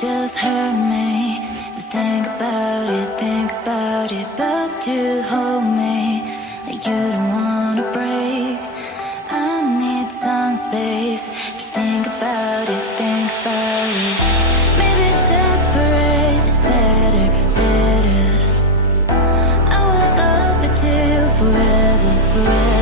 just hurt me. Just think about it, but you hold me like you don't wanna break. I need some space. Just think about it, maybe separate is better, better. I will love you till forever, forever.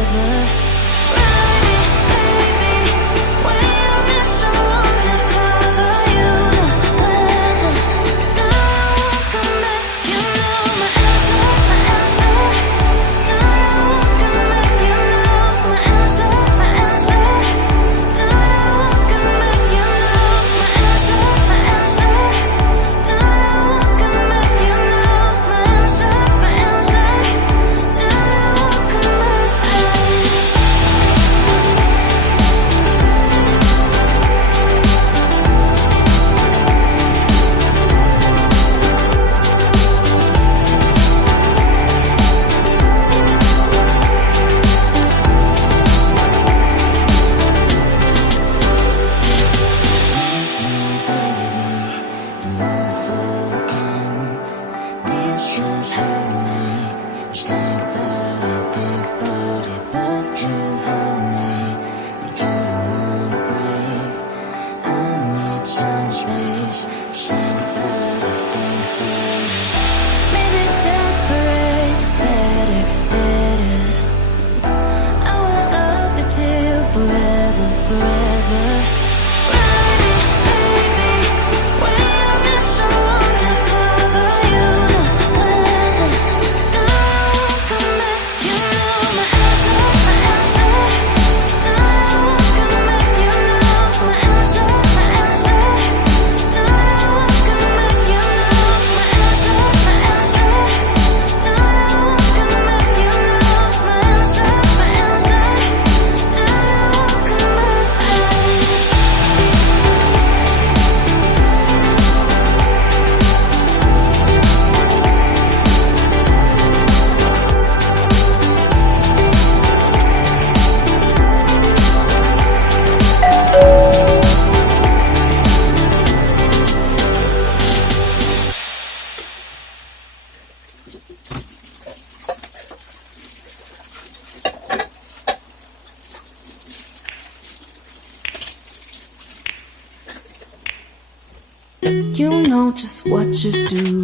You know just what you do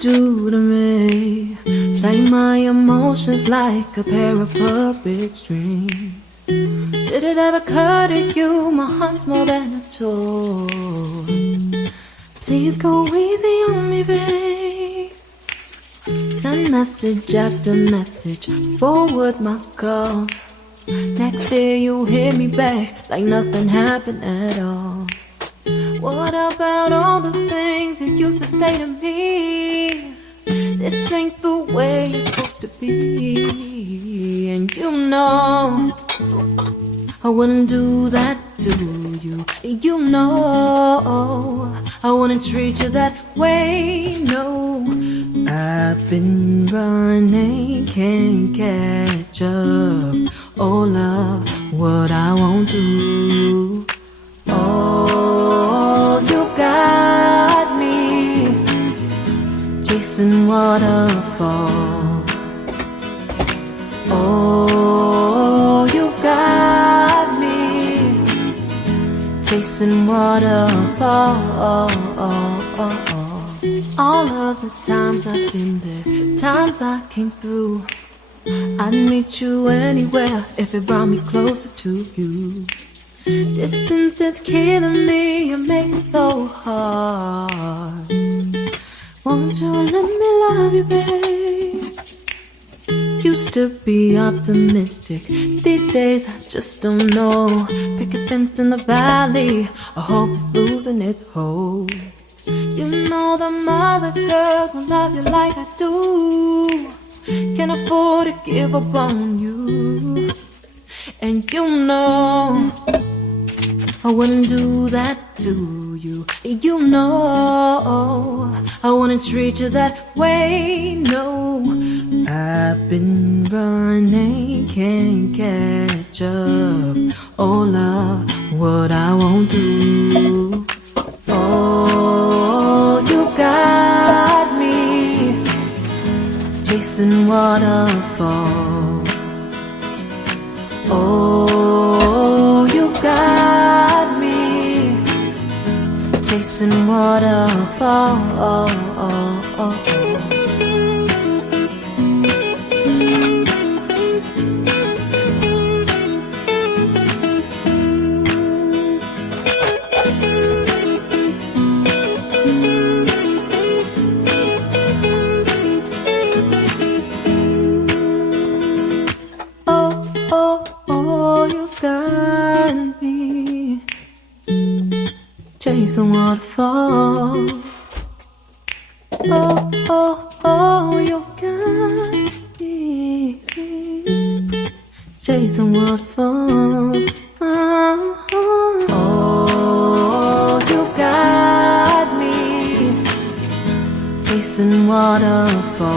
to me. Play my emotions like a pair of puppet strings. Did it ever occur to you my heart's more than a toy? Please go easy on me, babe. Send message after message, forward my call. Next day you hit me back like nothing happened at all. What about all the things you used to say to me? This ain't the way it's supposed to be. And you know I wouldn't do that to you. You know I wouldn't treat you that way, no. I've been running, can't catch up. Oh love, what I won't do. Oh, you got me chasing waterfalls. Oh, you got me chasing waterfalls. All of the times I've been there, times I came through, I'd meet you anywhere if it brought me closer to you. Distance is killing me, you make it so hard. Won't you let me love you, babe? Used to be optimistic, these days I just don't know. Pick a fence in the valley, I hope it's losing its hold. You know the mother girls won't love you like I do. Can't afford to give up on you. And you know I wouldn't do that to you. You know I wouldn't treat you that way, no. I've been running, can't catch up. Oh love, what I won't do. Oh waterfall. Oh, you got me chasing waterfall. You got me chasing waterfall. You got me chasing waterfalls. You got me chasing waterfall.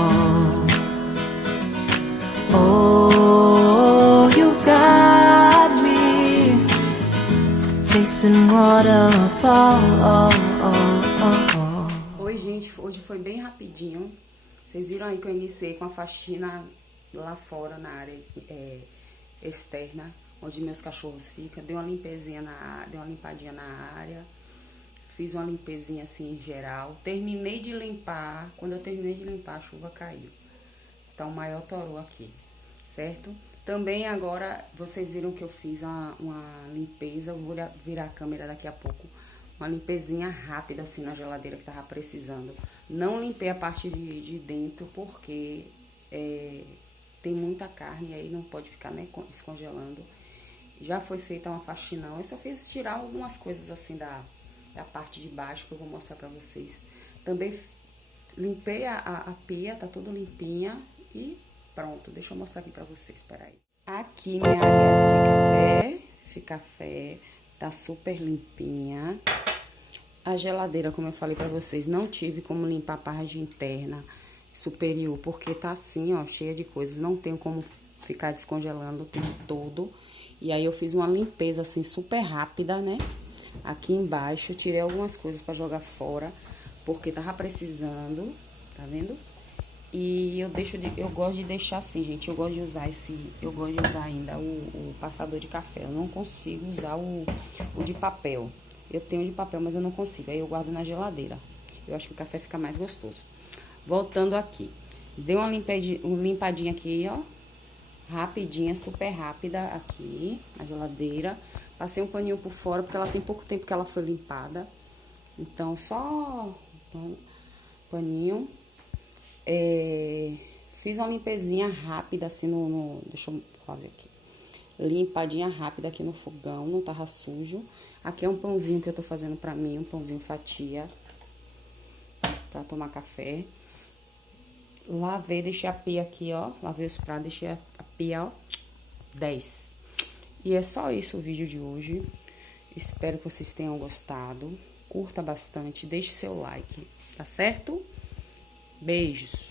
You got me chasing waterfall. Oi, gente, hoje foi bem rapidinho. Vocês viram aí que eu iniciei com a faxina lá fora na área externa, onde meus cachorros ficam. Dei uma limpezinha dei uma limpadinha na área. Fiz uma limpezinha assim em geral. Terminei de limpar. Quando eu terminei de limpar, a chuva caiu. Tá o maior toró aqui, certo? Também agora, vocês viram que eu fiz uma limpeza. Eu vou virar a câmera daqui a pouco. Uma limpezinha rápida assim na geladeira que tava precisando. Não limpei a parte de dentro porque tem muita carne e aí não pode ficar, né, descongelando. Já foi feita uma faxinão. Eu só fiz tirar algumas coisas assim da parte de baixo que eu vou mostrar pra vocês. Também limpei a pia, tá tudo limpinha e pronto. Deixa eu mostrar aqui pra vocês, espera aí. Aqui minha área de café tá super limpinha. A geladeira, como eu falei pra vocês, não tive como limpar a parte interna superior, porque tá assim, ó, cheia de coisas. Não tenho como ficar descongelando o tempo todo. E aí eu fiz uma limpeza assim super rápida, né? Aqui embaixo, tirei algumas coisas pra jogar fora, porque tava precisando, tá vendo? E eu gosto de deixar assim, gente. Eu gosto de usar ainda o passador de café. Eu não consigo usar o de papel. Eu tenho de papel, mas eu não consigo. Aí eu guardo na geladeira. Eu acho que o café fica mais gostoso. Voltando aqui. Dei uma limpadinha aqui, ó. Rapidinha, super rápida aqui na geladeira. Passei um paninho por fora, porque ela tem pouco tempo que ela foi limpada. Então, só paninho. Fiz uma limpezinha rápida assim deixa eu fazer aqui. Limpadinha rápida aqui no fogão, não tava sujo. Aqui é um pãozinho que eu tô fazendo pra mim, um pãozinho fatia, pra tomar café. Lavei, deixei a pia aqui, ó. Lavei os pratos, deixei a pia, ó, 10. E é só isso o vídeo de hoje. Espero que vocês tenham gostado. Curta bastante, deixe seu like, tá certo? Beijos!